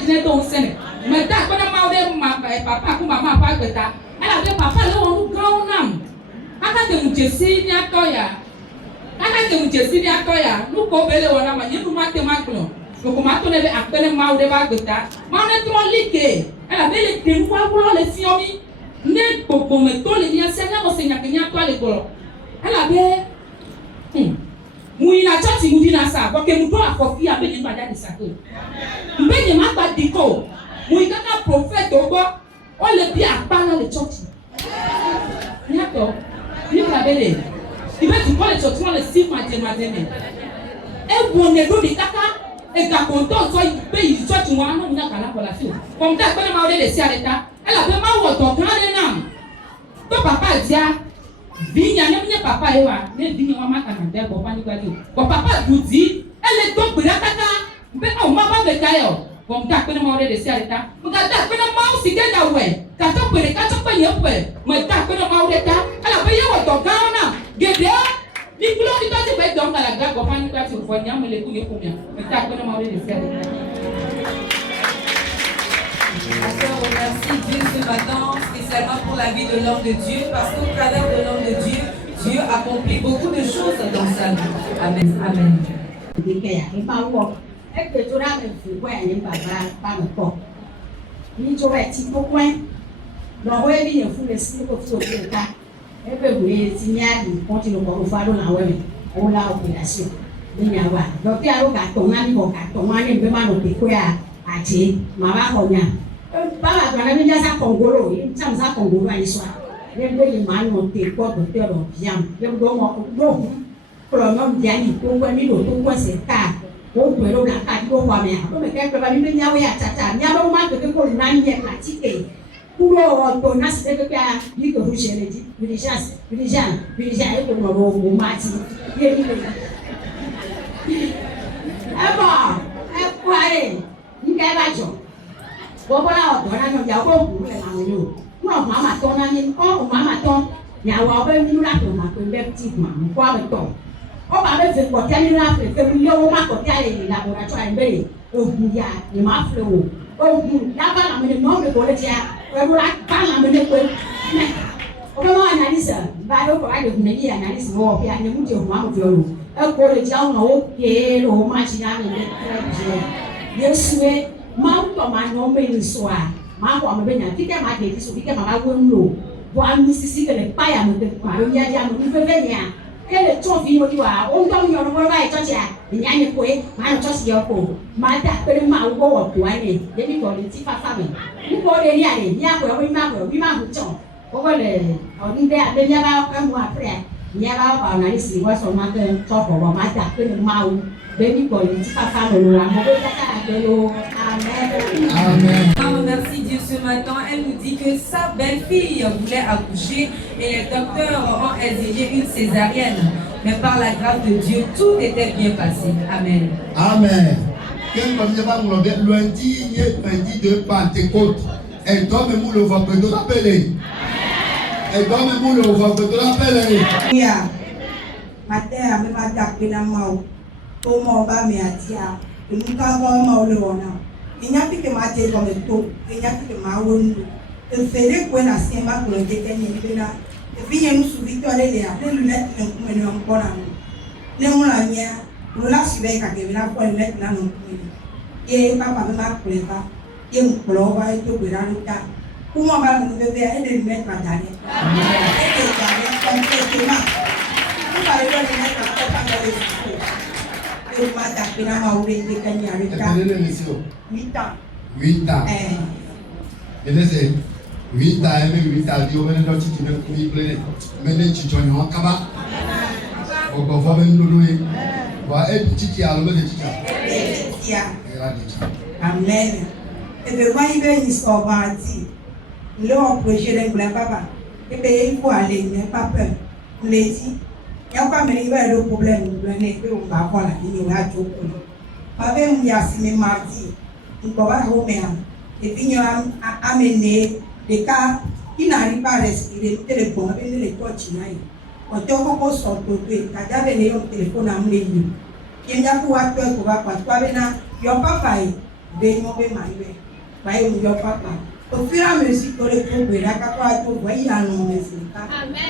jine to nsene me ta ko na ma ode ma papa ku mama pa gbeta ala be papa le won ground nam aka de mujesi ni atoya nu ko bele wona ma yebu ma te ma glo ko ma to le akpele ma ode ba gbeta ma ne tro like ala be le te wa glo le siomi ne gbogbo me to le ni ase na mo se nya kenya to le glo ala be muina chati mudina sa boke muto akofi abenye bada disako mbenye magba diko muika ka prophet ogo o le bi apana le church nyato ni kabele ibe ti ko le church won le si mademe e wone do di kaka e ga konto so be yi church won anu nya kala kola fi kom ta pe ma o le si areta e la pe ma wo to kan le nam to papa dia vinya ne papa ewa ne vinya wa maka na de bo pani kwadi ko papa duti ele to gbira kaka be o ma ba be kayo ko mta pe na mo de si areta mga ta pe na ma si ke na we ka to pe ka to pe ye pe mo ta pe na ma de ta ala pe ye wo to ga na gede ni kulo ni to ti be do ngala ga ko pani kwadi fo nya mo le ku ye ku nya mo ta pe na ma de si areta. Merci Dieu ce matin, spécialement pour la vie de l'homme de Dieu, parce qu'au travers de l'homme de Dieu, Dieu accomplit beaucoup de choses dans sa vie. Amen. Amen. Baba kana mi jasa kongolo cham sa kongolo ani swa lembe yi man no te ko do te do biam lem do mo do pro no biani to kwa mi do to kwa se ka ko to ro na ka do kwa me do me ke ba mi me nya we ya tata nya ba ma ke ko na nye ka ti ke kuro to na se ke ya yi ko hu shele ji bilijan e ko no ro mo ma ti ye ni eba e kware ni ka ba jo Bobola odora no ya ko ku le ma yo. Mo mama to na ni o mama to ya wa be mi la to ma ko be ti ma ko ba to. O ba be fe ko tani la fe fe mi yo ma ko ta le laboratoire be o gu ya ni ma fle o. O gu ya ba la me no me ko le tia. O ru la ba la me ko. O ba ma analyse ba do ko ade ku me ni analyse mo bi ane mu je o ma mo fi o. E ko le tia o na o ke lo ma chi ya me le. Yesu e ma to ma no me ni so a ma ko ma be nya tike ma de ti so tike ma ba won lo bo am ni sisi ke le pa ya mo de pa ro ya ja mo ni fe fe nya ke le to fi mo ti wa o ndo mi yo no ba e to ti a nya ni ko e ma no to si yo ko ma da pe ma wo wo to ani de mi ko le ti fa fa mi ni ko de ri a ni a ko wi ma hu cho ko ko le o ni de a de nya ba ka mo a pre nya ba ba na ni si wa so ma de to ko ma da pe ma wo Amen. Merci Dieu ce matin. Elle nous dit que sa belle-fille voulait accoucher et les docteurs ont exigé une césarienne. Mais par la grâce de Dieu, tout était bien passé. Amen. Amen. Lundi de Pentecôte. Et toi, même le ventre de l'appeler. Et toi, même le ventre de l'appeler. Matin, me va taper la main. Como ba me atia, nunca va ma olona. Inya pike ma te ko me to, inya pike ma wonu. E fere ko na se ma ko ke ke ni bena. E finya nu su victoire le a, le lunette le ko me no mpona. Ne mu la nya, mu la si be ka ke bena ko lunette na no ko. Ye papa me ma ko le ba. Ye mu ko ba e to bera lu ta. Kuma ba mu be be e le lunette ma dale. E ke dale ko ke ma. Ku ba le lunette ma ko pa dale. Mata pina maure de kanyarita. 8 ans. 8 ans. Et là c'est 8 ans, mais 8 ans, Dieu m'a dit que tu me plais. Mais les chichons ont kaba. On va voir même nous. Va être petit à l'homme de chicha. Amen. Et de moi il veut une sortie. L'homme projet de la papa. Et bien il faut aller, n'aie pas peur. On les dit. Il y a pas de problème, on va voir la ligne, on va jouer. Avec un yassine mardi, on va remettre. Et puis, il y a amené des cas qui n'arrivent pas à respirer, le téléphone, avec les torches. On te voit sortir, quand tu as venu au téléphone à mon ligne. Il y a pour toi, il y a pas failli. bem mo bem mais bem vai o meu papa o fira me si tole ko be da ka kwa to wa ya no me si ka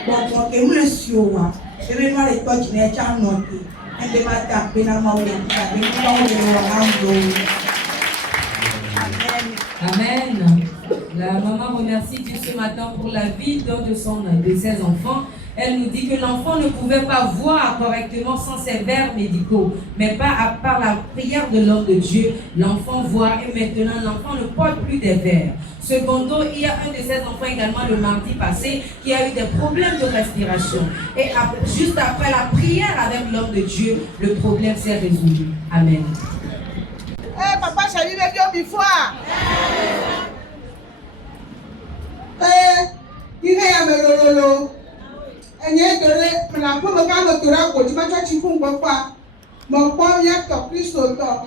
bo ke mo si o wa e be no le touch ne cha no ti e be ma ta be na ma o le ta be no o le wa ando. Amen. La maman remercie Dieu ce matin pour la vie de ses enfants. Elle nous dit que l'enfant ne pouvait pas voir correctement sans ses verres médicaux, mais pas à part la prière de l'homme de Dieu, l'enfant voit et maintenant l'enfant ne porte plus des verres. Secondo, il y a un de ses enfants également le mardi passé qui a eu des problèmes de respiration. Et juste après la prière avec l'homme de Dieu, le problème s'est résolu. Amen. Hey, papa, j'ai eu le Dieu before. Il y a un lolo. Et il y a un peu de temps de tour, tu vas chercher pour moi. Mon père, il y a un Christ au top.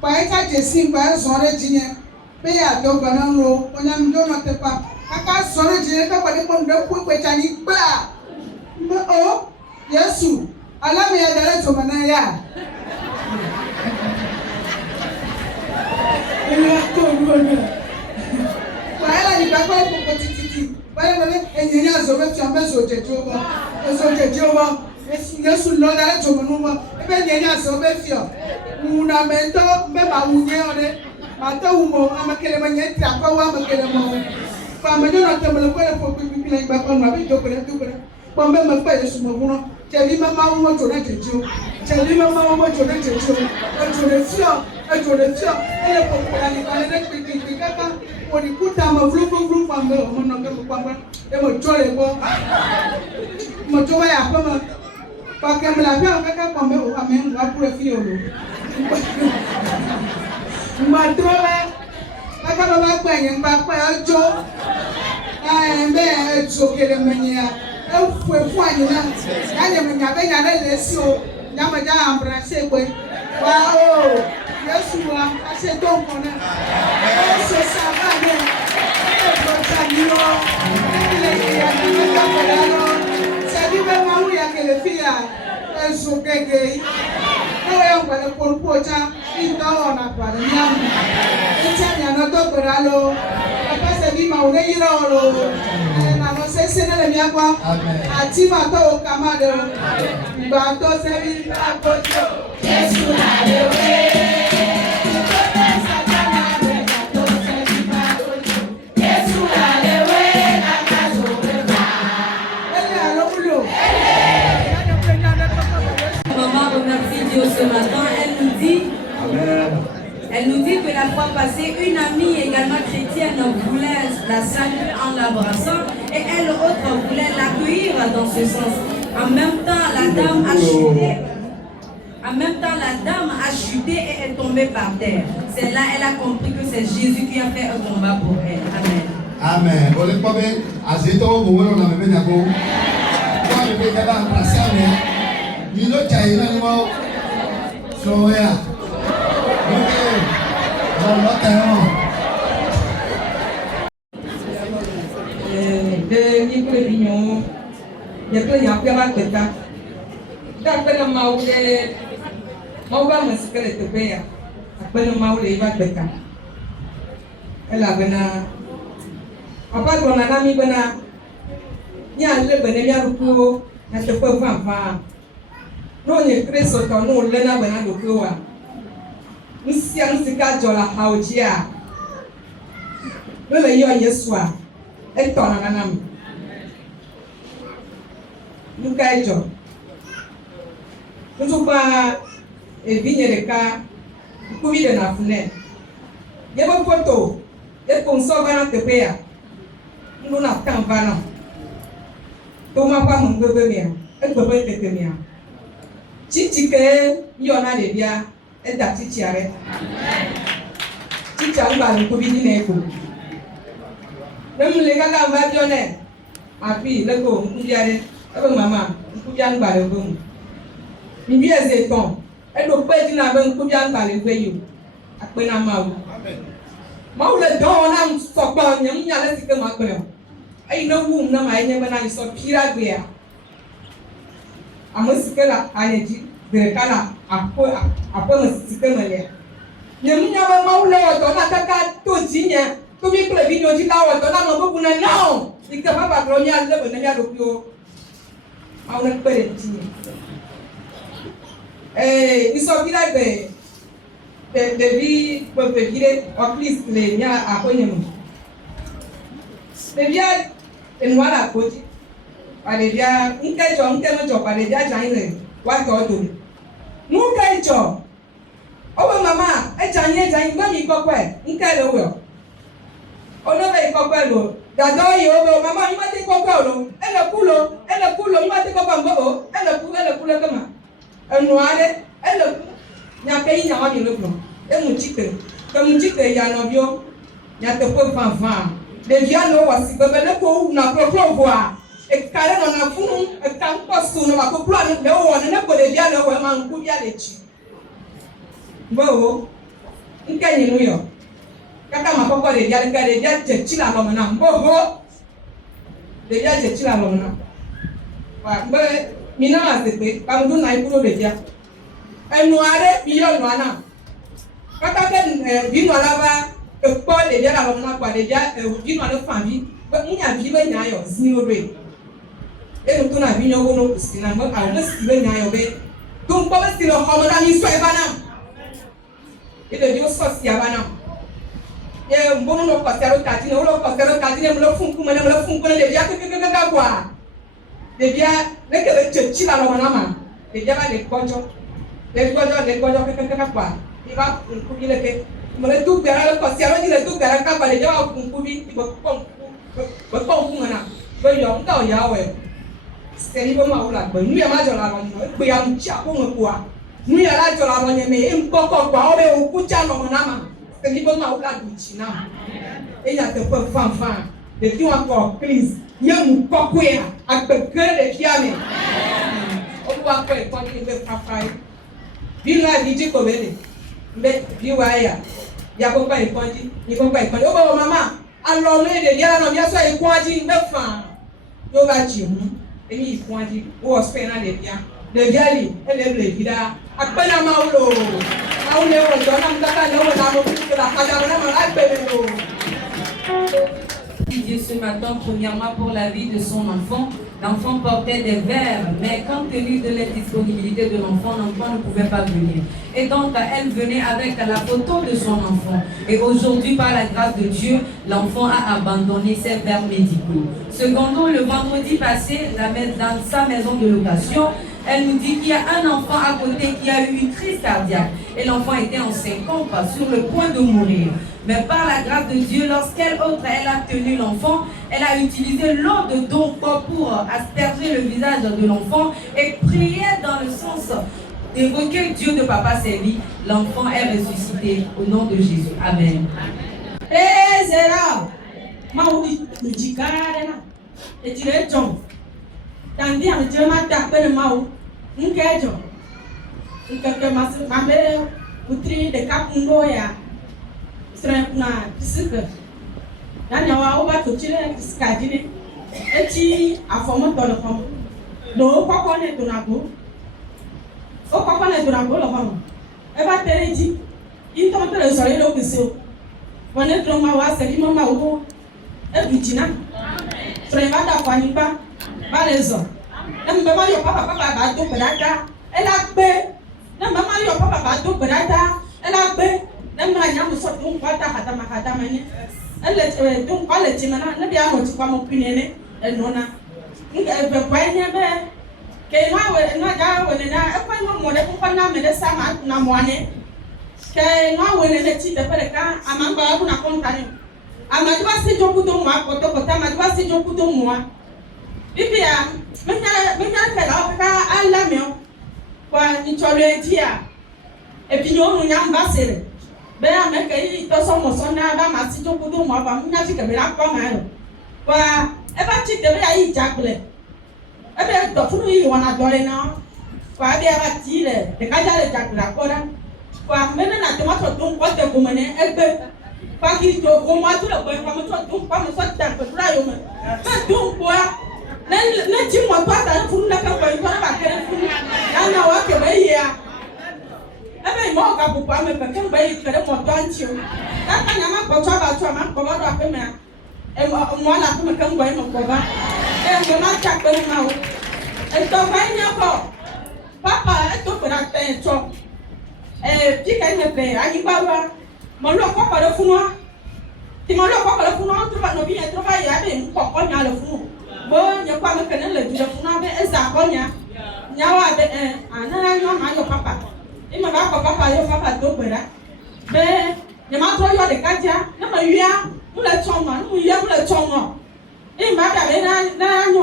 Par exemple, j'ai signé par son régime. Mais à deux bananes, on a mis dans notre pas. À son régime, quand on est bon de coups, on est allé bla. Oh, Yesu. Allah me a donné son manaya. Voilà, il va pas pour petit titi. Voilà, et il y a un zoé qui a mis sur le jour. Sur le jour, il y a sous l'eau dans le jour. Et bien, il y a un zoé qui a un amendo, même à ouvrir. Maintenant, on a quel manière de faire quoi, on a quel moment. Pas me donner un témoin pour que tu puisses pas prendre avec toi. Bon, même me faire sur mon boulot. J'ai dit, maman, on va tourner le jour. J'ai dit, maman, on va tourner le jour. On tourne le fion. Elle est pour la caca. On écoute à ma flou, mon nom, et mon tour est bon. Mon tour est à pomme. Pas qu'elle me l'a fait en caca comme au ramène, on va pour le fion. Ma trouvé. La caméra va payer, pas un jour. Ah, mais choqué le manière. Elle faut foigner là. Elle me n'avait rien à laisser. N'a pas déjà embrassé. Waouh! Yesu wa ase tó nǹkan náà ó ṣe sábà náà ó gbọ́dọ̀ nílò ilé ìyàtọ̀ mẹ́ta pẹ̀lú àlọ́ ṣẹ́bí bẹ́ẹ̀ máa ń yà kẹlẹ̀ fìyà ẹ̀sùn gẹ́gẹ́ ó yẹ ọ̀gbẹ̀rẹ̀ polúkú ọjà ìtọ́ ọ̀nà àgbàdo ní àmì ìtí àmì àná tó pẹ̀lú àlọ́ ẹ̀fẹ́ ṣẹ́bí máa wọlé yíra ọ̀rọ̀ màmá ṣẹ́ṣẹ́ náà lẹ́mí àgbà àti màtọ́ òkà máa dẹ̀ ìgbà tó ṣẹ́bí àgbọ̀jọ́ Jésù làlẹ́ ce matin, elle nous dit que la fois passée, une amie également chrétienne voulait la saluer en l'embrassant et elle autre voulait l'accueillir dans ce sens. En même temps, la dame a chuté et est tombée par terre. C'est là elle a compris que c'est Jésus qui a fait un combat pour elle. Amen. Amen. So yeah. Okay. De ni ko di nyo. Ya ko ya pe ba kweta. Da pe na mawle. Mawba masikale to be ya. Pe na mawle ba kweta. Ela bena. Apa ko na mi bena. Nya le bena mi aruko na te ko fa. No nye Kristo to no le na bena do ko wa. Nsia nsika jola haujia. Lele yo Yesu a. Eto na nanam. Nuka ejo. Ntupa evinyereka kubide na fune. Yebo foto. Epo nso bana tepea. Ndu na kanvana. Toma pa mungebe mia. Ekbebe tete mia. Chichike yo na de bia. Eda chichiare. Chicha ngba nkubidi na eko. Nemu lega ga mba bione. Api lego nkubiare. Ebe mama nkubia ngba lego mu. Bibi eze ton. Edo pe di na be nkubia ngba lego yo. Akpe na mawu. Mawu le don na sokpa nyam nya le sike makpe. Ai na wu na ma enye be na so pira gbe ya. Amosike la ayeji. Berekana apo masisike mele Nyemnya ba maule wato na kaka to jinya. To mi kle video ji la wato na mo bu na no. Ika ba ba gro nya le ba nya do pio. Maule pere jinya. Iso bila be. Devi be vire o please le nya akonye mo. Devia enwala koji. Alevia nkejo nkejo palevia jaile wa to. Nkejo owo mama ejanye gba mi kokwe nke lo wo ono be kokwe lo dado yi owo mama mi ma te kokwe lo ele kulo mi ma te kokwe mbo ele kulo kama enu ale ele nya ke nya wa mi lo klo emu chite ya no bio nya te po fan de via no wasi bebe ko na klo voa e kare no na funu e kan postu no ma ko klo ani le wo ne ko de via no we ma nku bia le chi bo nke ni nuyo kaka makoko de dia chechila lo na bo de dia chechila lo na wa be mina asepe pa ndu na ikuro de dia enu are biyo no ana kaka ke binu alaba e po de dia lo na kwa de dia binu ale fambi be munya bi be nya yo zero re e ntu na bi nyo no kusina mo a mo si be nya yo be tum po be si lo homo na mi so e bana ele dio sosi abana ye mbono no pasero katine ulo pasero katine mlo funku de bia ke kwa de bia ne ke chechi la lo manama de bia ba de kojo ke kwa iba funku ile ke mle tu bia lo pasero ni le tu bia ka ba de bia funku bi bo ko ngana bo yo ndo ya we seri bo ma ula bo nu ya ma jo la lo no bo ya mcha ko ngwa nu ya la jo la lo nyeme mpoko kwa obe ukucha no manama seri bo ma ula duchina enya te po fanfan de ti wa ko please ye mu kokwe agbegre de fiame o wa ko e ko ni be fafai bi la bi ji ko be be bi wa ya ko pa e ko ji ni ko pa e ko o ba mama alo le de ya no ya so e ko ji be fa yo ba ji hu emi e ko ji o spend na de bia de gali ele ble vida akpena maulo maule wo do na mtaka no na mo ku la kada na ma la be lo. Dieu ce matin, premièrement pour la vie de son enfant. L'enfant portait des verres, mais compte tenu de l'indisponibilité de l'enfant ne pouvait pas venir. Et donc, elle venait avec la photo de son enfant. Et aujourd'hui, par la grâce de Dieu, l'enfant a abandonné ses verres médicaux. Secondo, le vendredi passé, dans sa maison de location, elle nous dit qu'il y a un enfant à côté qui a eu une crise cardiaque. Et l'enfant était en syncope, sur le point de mourir. Mais par la grâce de Dieu, lorsqu'elle a tenu l'enfant, elle a utilisé l'eau de Donko pour asperger le visage de l'enfant et prier dans le sens d'évoquer Dieu de Papa Sévi. L'enfant est ressuscité au nom de Jésus. Amen. Na psika danya wa oba to chile psika dine eti afomo tolo fam do kokko ne to na go o kokko ne to na go lo fam e ba tereji into to le so le lo kese wona to ma wa se mo ma wo e bijina so e ba da kwani ba le zo na me ma yo papa ba do bedata e la gbe na me ma yo papa ba do bedata e la gbe na ma nya mo so tun kwata hata mani ele tun kwale ti mana na bia mo ti kwa mo pinene e nona nge be kwa nya be ke na ga we na e kwa mo de kwa na me de sa ma na mo ane ke na we ne ti de pere ka amangba bu na kontani amadi ba si joku to mo akoto kota amadi ba si joku to mo bibia me nya ke la ka ala me kwa ni chole ti a e bi no nya mbasere be ameke yi to so mo so na ba ma si joku do mo ba nya ti ke be la ko ma ro wa e ba ti de be yi jakle e be to funu yi wana dole na wa be ba ti le de ka jale jakle ko da wa me na to ma to dun ko te ko mene e be pa ki to ko ma to le ko ma to dun pa mo so ta ko ra yo me ba dun ko na ti mo to ta funu na ka ko yi ko na ba kere funu na wa ke be ya ebe mo ka bu poa me pe ken ba yi kere mo to anti o ta ka nya ma ko to ba to ma ko ba do pe me e mo la ko me ken ba yi mo ko ba e me ma ta pe ma o e to ba nya ko papa e to ko na pe to pi ka me pe ani ba wa mo lo ko pa do funu ti mo lo ko pa do funu to ba no bi e to ba ya be ko ko nya lo funu bo nya kwa me ken le du do funu be e za ko nya wa be ana nya ma yo papa ima ba ko papa yo papa to gbera be ye ma to yo de kaja na ma wia mu le chon ma mu ya mu le chon mo ima da be na nyo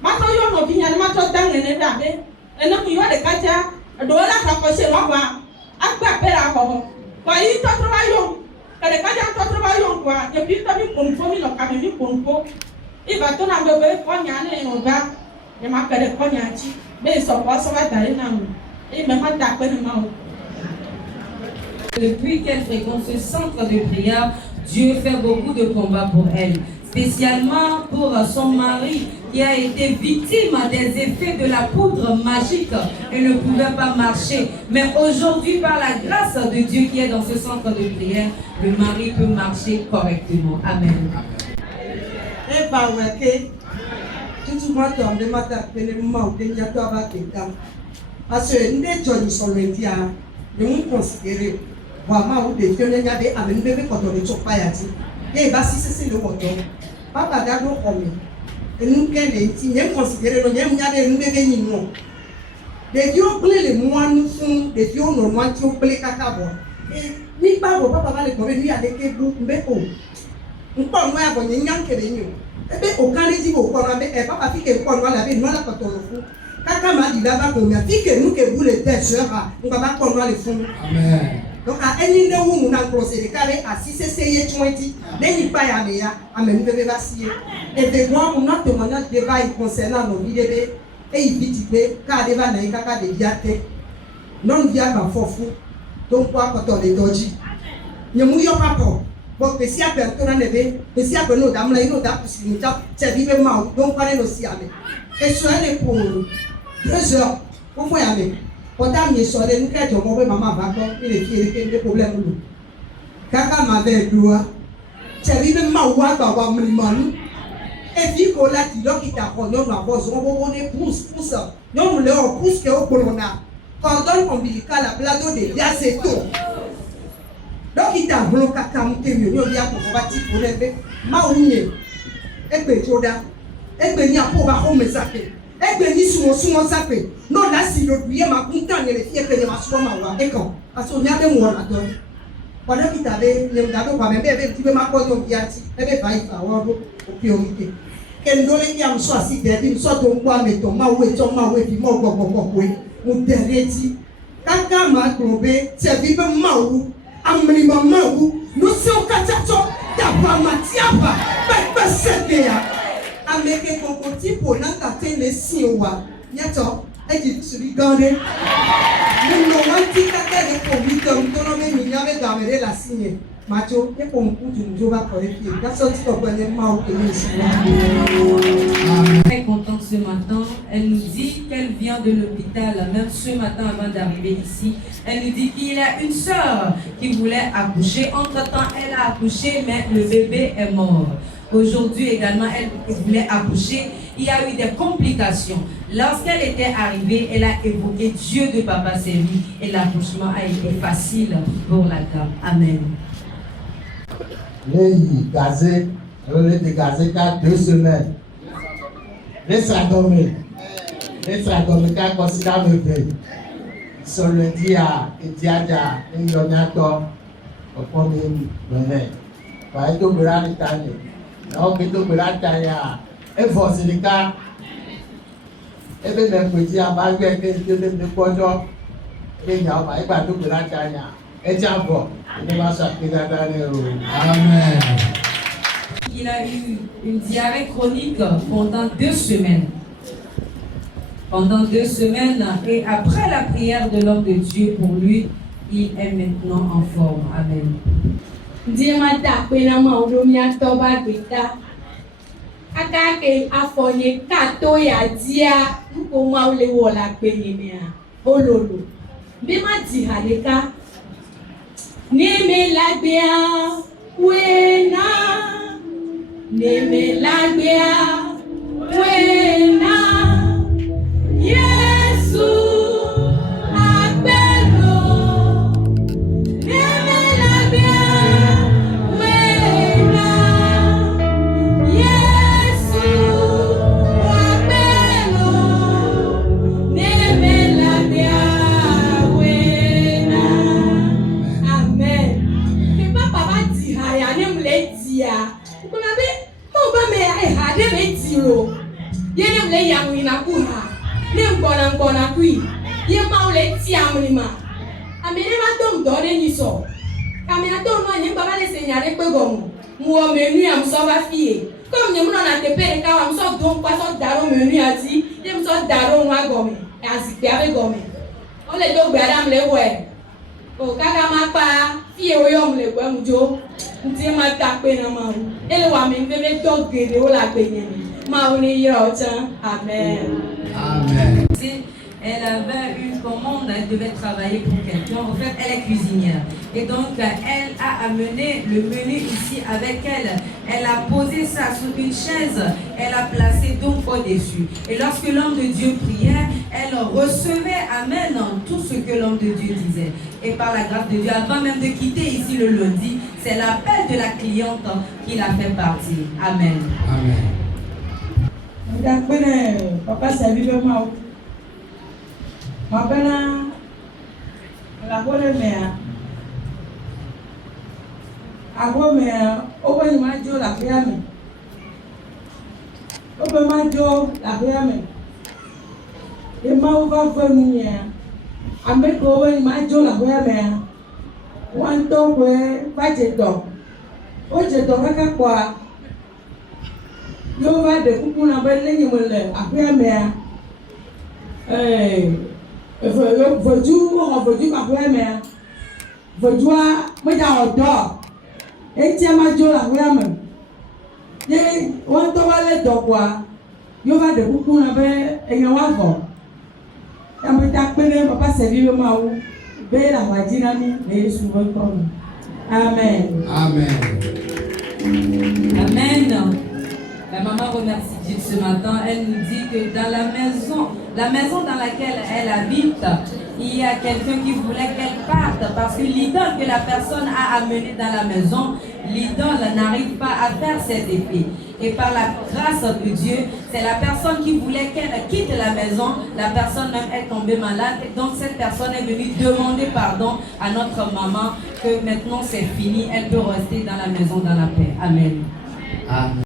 ma to yo no bi nya ma to dan ne da be ene mu yo de kaja do la ka ko se wa wa agba pe ra ko ko yi to tro ba yo ka de kaja to tro ba yo kwa ye bi to mi kon fo mi lo ka mi kon fo iba to na be ko nya ne no ga ye ma ka de ko nya chi be so ko so ba da na mu. Depuis qu'elle fréquente ce centre de prière, Dieu fait beaucoup de combats pour elle, spécialement pour son mari qui a été victime des effets de la poudre magique et ne pouvait pas marcher. Mais aujourd'hui, par la grâce de Dieu qui est dans ce centre de prière, le mari peut marcher correctement. Amen. Parce que nous sommes sur le dia, nous considérons, vraiment, ou des jeunes qui ont amené bébé quand on est sur Payati. Et bah, si c'est le moto, papa d'abord comme et nous nous considérons, nous avons nous bébé ni non. Les dieux plaît les moines nous font, les dieux nos moines qui ont plaît cacabo. Et ni pas vos papa va les tomber, lui avec les bouts, mais oh, nous pas moi avant n'y a que les nous. Et bien, aucun des dit au coin, et papa fit que quoi, nous l'avait, nous la quand on le fout. Kaka m'a dit là-bas combien que nous que vous les pêcheurs, on va pas qu'on va les fondre. Amen. Donc à un niveau où nous avons procédé, car à 6 essayé de dit, n'est pas à meilleur, à même bébé vaciller. Et de moi, on a demandé de débat concernant nos vies bébés, et il dit car des vannes, car des biatés, non via pas fort fou, donc quoi quand on est doji. Ne mouillons pas pour. Bon, que si à personne en avait, que si à nos dames, là, nos dames, c'est vivement, donc on est aussi avec. Et soyez pour 2 heures, vous voyez avec. Pourtant, il y a des gens qui ont maman va il y a des problèmes. Kaka m'avait dit, c'est vivement, on va et puis, qu'on a dit, donc, il t'a connu, on est pousse, non, on leur pousse que au colonna. Cordon ombilical, la plateau de Dia, c'est tout. Donc, il t'a bloqué à Kamuté, il y a pour bâtir pour les maouniers. Et puis, Joda, et puis, il y a pour home zappé. Et puis, il y a souvent zappé. Non, là, si le billet m'a content, il y a que les masques m'envoient. Et quand? Parce qu'on y a des mots là-dedans. Pendant qu'il t'avait, il y avait pas même, il y avait ma pote au Biati, il y avait pas eu à avoir aux priorités. Quel don il y a un soir si t'es dit, soit ton poids, mais ton maoué, puis mon bobo, ou t'es dit. Kaka m'a tombé, c'est vivre maou. Amrima maou, nous sommes katato, d'abord matiaba, pas c'est Ameke ton petit pour n'engager les siwa. Yato, et tu te regardes. Nous n'avons pas dit que les communes nous n'avons jamais d'amener la signe. Macho, et pour un coup, tu nous vas corriger. That's what tu connais mal que nous. Très contente ce matin. Elle nous dit qu'elle vient de l'hôpital, même ce matin avant d'arriver ici. Elle nous dit qu'il y a une sœur qui voulait accoucher. Entre-temps, elle a accouché, mais le bébé est mort. Aujourd'hui également, elle voulait accoucher. Il y a eu des complications. Lorsqu'elle était arrivée, elle a évoqué Dieu de Papa Sévi et l'accouchement a été facile pour la dame. Amen. Les gazés, on est gazé qu'à 2 semaines. Les sadomés, qu'à considérer le pays. Sur le dia, et diadia, et yonato, au premier moment. Par exemple, le grand Italie. Donc, le grand Italie, et force les cas. Et bien, mercredi, à Malgré que je vais me prendre, et il y a pas de grand Italie. Et tiens, bon, il va s'appeler Amen. Il a eu une diarrhée chronique pendant 2 semaines. Pendant 2 semaines, et après la prière de l'homme de Dieu pour lui, il est maintenant en forme. Amen. Dieu m'a tapé la main, on m'a toba bita. Akake afone kato ya dia, nous comment le wala penyemea. Ololo. Bima di haleka, Nemelagbea wena. Nemelagbea wena. Yesu agbelo. Nemelagbea wena. Yesu agbelo. Nemelagbea wena. Amen. Que papa va dire ya ne me le dia. Kuna be mo ba me ha de me tiro. Ye ne me le ya mu na ku ha. Ne ngona kui. Ye ma o le ti amri ma. Amene ma dom do de ni so. Kamera do no ni baba le senyare pe gomu. Mu o menu am so ba fie. Comme ni mu na te pere ka am so don pa so daro menu ati. Ye mu so daro nwa gomi. Azikpe ave gomi. O le do gbe adam le we. O kaka ma pa fie o yo mu le gbe mu jo. Nti ma ta pe na ma o. Ele wa mi nve to gede o la gbe yen. Ma o ni yo chan. Amen. Amen. Elle avait une commande, elle devait travailler pour quelqu'un. En fait, elle est cuisinière. Et donc, elle a amené le menu ici avec elle. Elle a posé ça sur une chaise. Elle a placé donc au-dessus. Et lorsque l'homme de Dieu priait, elle recevait, amen, tout ce que l'homme de Dieu disait. Et par la grâce de Dieu, avant même de quitter ici le lundi, c'est l'appel de la cliente qui l'a fait partir. Amen. Amen. Papa servi le mot. Mabana la bonne mère. Abo mère, open ma jo la fiame. Open ma jo la fiame. E ma o va venir. Ambe ko open ma jo la fiame. Wan to we ba je do. O je do kaka kwa. Yo va de kuku na ba lenyi mo le afiame. Voju ma fue me. Vojua me ja odo. Eti ma jo la fue me. Ye won to wa le do kwa. Yo va de kuku na be eyan wa go. Ya me ta pele papa servi ma wo. Be la wajina ni na Yesu wo ko. Amen. Amen. Amen. La maman remercie Dieu ce matin. Elle nous dit que dans la maison dans laquelle elle habite, il y a quelqu'un qui voulait qu'elle parte parce que l'idole que la personne a amenée dans la maison, l'idole n'arrive pas à faire ses effets. Et par la grâce de Dieu, c'est la personne qui voulait qu'elle quitte la maison. La personne même est tombée malade. Et donc cette personne est venue demander pardon à notre maman que maintenant c'est fini. Elle peut rester dans la maison dans la paix. Amen. Amen.